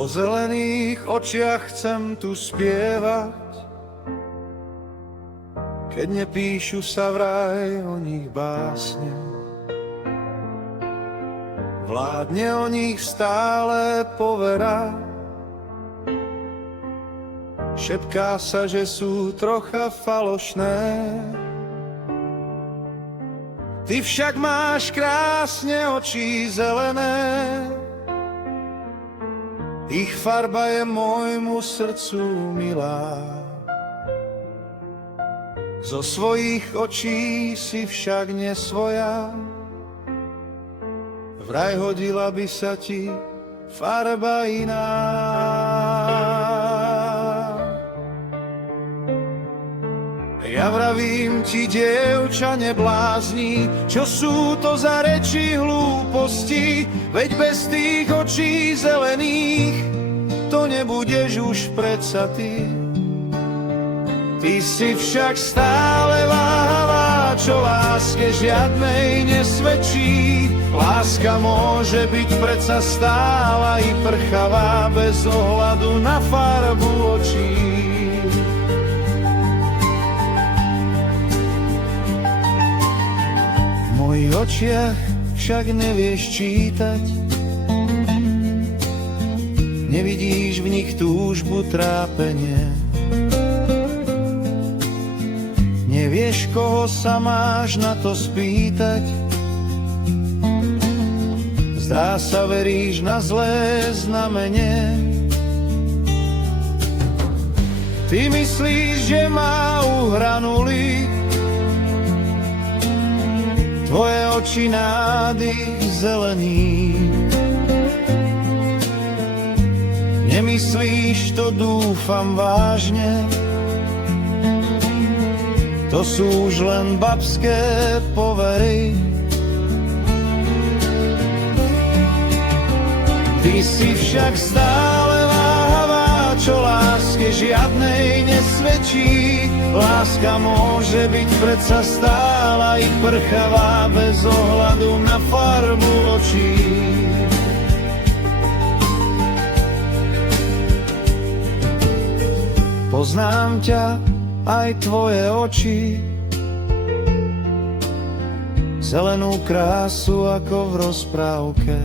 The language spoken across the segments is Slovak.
O zelených očiach chcem tu spievať, keď nepíšu sa vraj o nich básne. Vládne o nich stále povera, šepká sa, že sú trocha falošné. Ty však máš krásne oči zelené, ich farba je môjmu srdcu milá. Zo svojich očí si však nesvoja, vraj hodila by sa ti farba iná. Ja vravím ti, dievča, neblázni, čo sú to za reči hlúposti, veď bez tých očí zelených to nebudeš už predsa ty. Ty si však stále váhavá, čo láske žiadnej nesvedčí. Láska môže byť predsa stála i prchavá, bez ohľadu na farbu očí. V mojich očiach však nevieš čítať, nevidíš v nich túžbu, trápenie. Nevieš, koho sa máš na to spýtať, zdá sa, veríš na zlé znamenie. Ty myslíš, že má uhranuli tvoje oči nádych zelený. Nemyslíš to, dúfam, vážne, to sú už len babské povery. Ty si však stále váhavá, čo láske žiadnej nesvedčí. Láska môže byť predsa stála i prchavá, bez ohľadu na farbu očí. Poznám ťa, aj tvoje oči, zelenú krásu ako v rozprávke.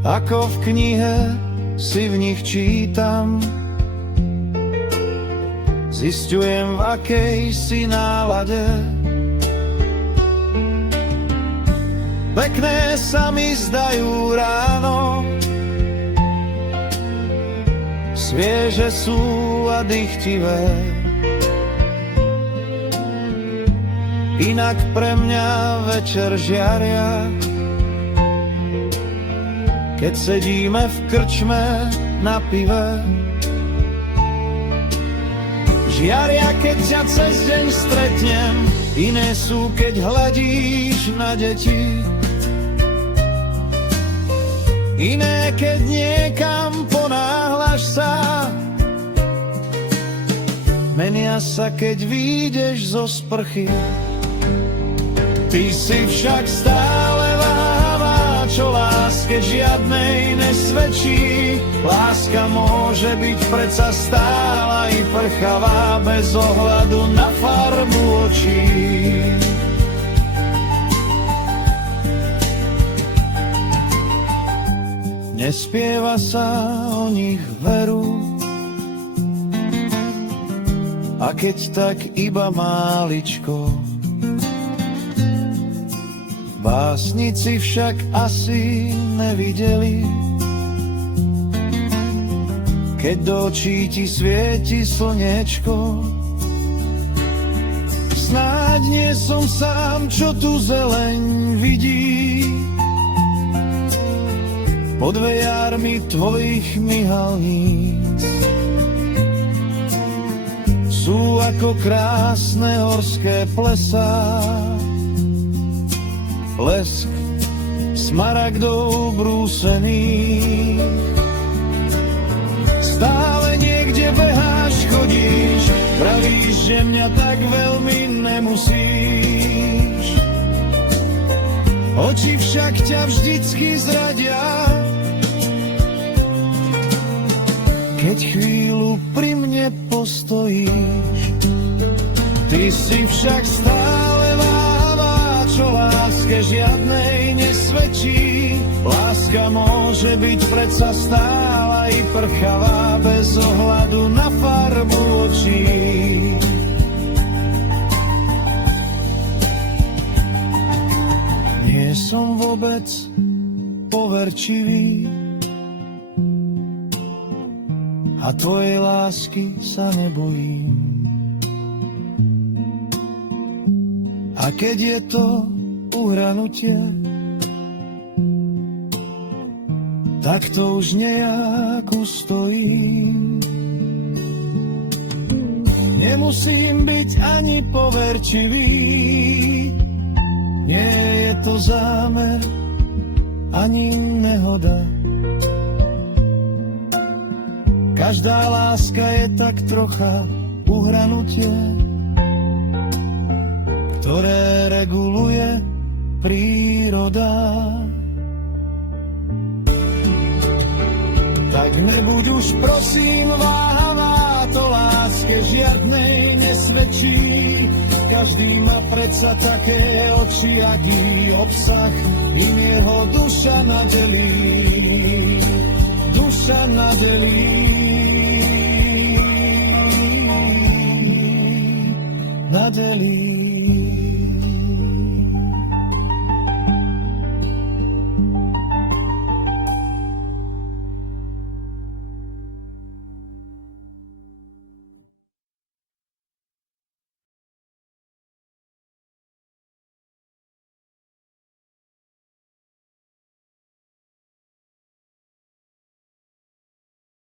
Ako v knihe si v nich čítam, zisťujem, v akej si nálade. Pekné sa mi zdajú ráno, svieže sú a dychtivé. Inak pre mňa večer žiaria, keď sedíme v krčme na pive. Žiaria, keď ťa cez deň stretnem, iné sú, keď hľadíš na deti. Iné, keď niekam ponáhľaš sa, menia sa, keď výjdeš zo sprchy. Ty si však stále váhavá, čo láske žiadnej nesvedčí. Láska môže byť predsa stála i prchavá, bez ohľadu na farbu očí. Nespieva sa o nich veru, a keď tak iba máličko. Básnici však asi nevideli, keď do očí ti svieti slniečko. Snáď nie som sám, čo tu zeleň vidí, pod vejármi tvojich myhalníc. Sú ako krásne horské plesá, blesk smaragdov brúsených. Stále niekde beháš, chodíš, pravíš, že mňa tak veľmi nemusíš. Oči však ťa vždycky zradia, keď chvíľu pri mne postojíš. Ty si však stále váhavá, čo láske žiadnej nesvedčí. Láska môže byť predsa stála i prchavá, bez ohľadu na farbu očí. Nie som vôbec poverčivý a tvojej lásky sa nebojím. A keď je to uhranutie, tak to už nejak ustojím. Nemusím byť ani poverčivý, nie je to zámer, ani nehoda. Každá láska je tak trocha uhranutie, ktoré reguluje príroda. Tak nebuď už prosím váhavá, to láske žiadnej nesvedčí. Každý má predsa také oči, aký obsah im jeho duša nadelí. Duša nadelí. Nadelí.